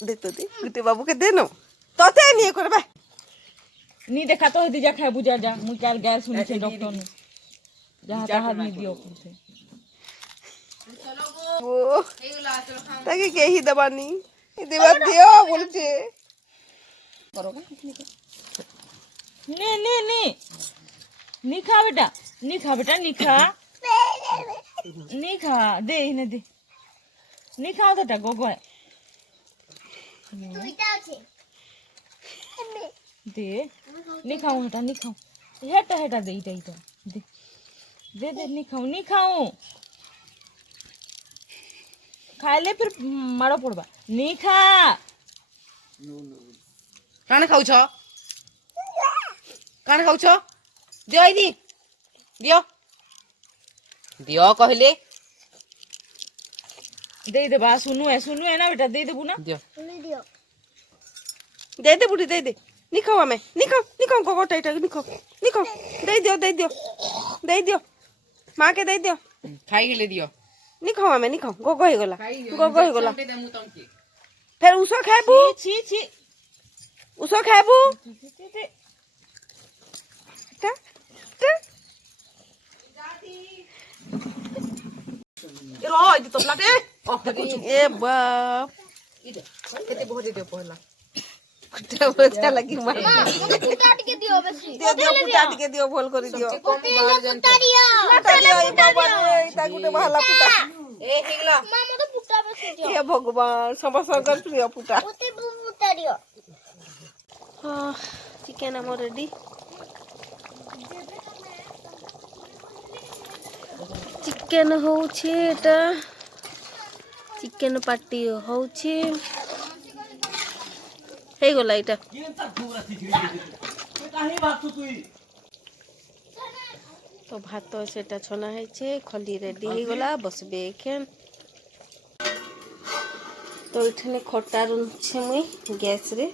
दे तो दे गुटे बाबू के they know तोते नहीं करबे नी देखा तो दीजा खाए बुझा जा मुई काल गैस सुनी छे डॉक्टर ने जहां तहां नी दियो कुछ वो ताकि के ही दबानी देवा दियो बोलछे करोगा नी नी नी नी खा बेटा नी खा बेटा नी खा नी खा दे इने दे नी खाओ बेटा गोगो दे नी खाऊं हेटा नी खाऊं हेटा हेटा दे इटा इटा दे दे दे नी खाऊं खाइले फिर मारो पड़बा नी खा कान खाऊ छ कान खाऊ छ दियो आई दी दियो दियो कहले दे दे बा सुनु है ना बेटा दे दे बुना दियो दे बुढ़ी दे नी खाओ हमें नी खाओ गोगो टाइटा नी खाओ दे दियो माँ के दे दियो खाई ले दियो नी खाओ हमें नी खाओ गोगो ही गला फिर उसो खाबू छी छी उसो खाबू टा टा रो इदि तो प्लाटे ए बाप केते भोरे दे पहला कुटा बच्चा लगी मां पुटा के दियो बेसी दियो पुटा के दियो बोल कर दियो पुटा दियो ए बाबा रे ता गुटे बहाला पुटा ए हिगला मामा तो पुटा बेसी दियो हे भगवान समसगर प्रिय पुटा ओते पुटा दियो हां चिकन हमर रेडी चिकन होउछे एटा चिकन पार्टी होउछे हे गला एटा तो भात सेटा छना है छे खली रेडी हे गला बसबे एखेन तो इठने खट्टा रुछे मुई गैस रे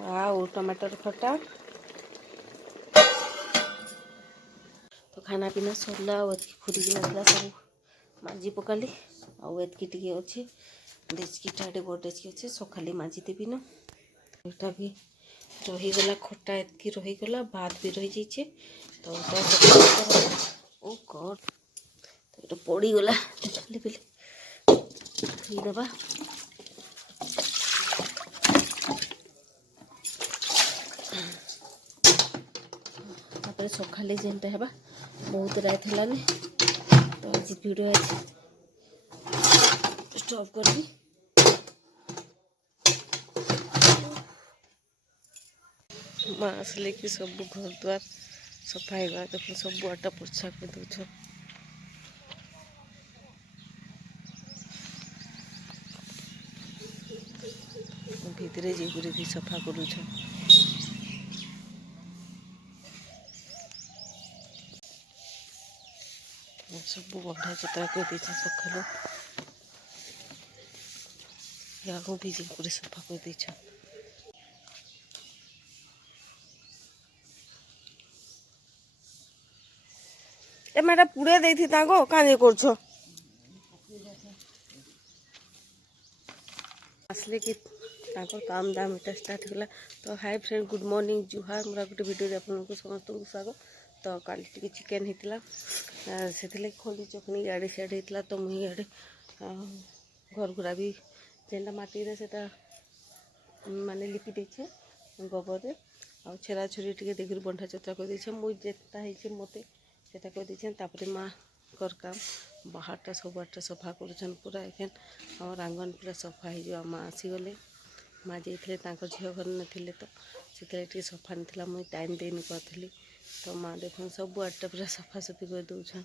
वाओ टमाटर खट्टा तो खाना पीना सरला खुरी नसला सब माजी पकाली आतकी टे अच्छे डेचकीटा बड़ डेचकी अच्छे सकाली माजी देवी न यहाँ भी रहीगला खट्टा एतकी रहीगला भात भी रही जाइए तो ओ गॉड तो ये पड़ीगला खाली पीले देवा सकाले जेनटा है बहुत रात है तो आज वीडियो स्टॉप करबी माँ आसले कि सब घर द्वार सफाई देख सब आटा पोछा कर दौन भितरे जेगुरी भी सफा करूँ सब बंधा चित्रा कर दी सका या भी जेगुरी सफा कर दी एमेटा पुड़े देथि ताको काजे करछो आसले कि ताको काम दाम इटा स्टार्ट होला तो हाय फ्रेंड गुड मॉर्निंग जुहार मोरा गोटे वीडियो आपन को समस्त को स्वागत तो काली टिके चिकन हेतला से खोली चकनी गाड़ी साइड हेतला तो मुई गाड़ी घर घुरा भी जेनटा माटी रे सेटा माने लिपि देछे गोबर रे आ छेरा छुरी टिके देखि बंधा चत्रा कर देछे मुई जेता हेछे मते सेटा कर देछन तापरे माँ कर काम बाहरटा सबटा सफा करुछन पूरा एखन हमर आंगन पूरा सफा हो माँ आसीगले माँ जाइए झील घर नथिले तो से सफा नाला मुई टाइम देनी करी तो माँ देख सब आटा पूरा सफासफी कर दौन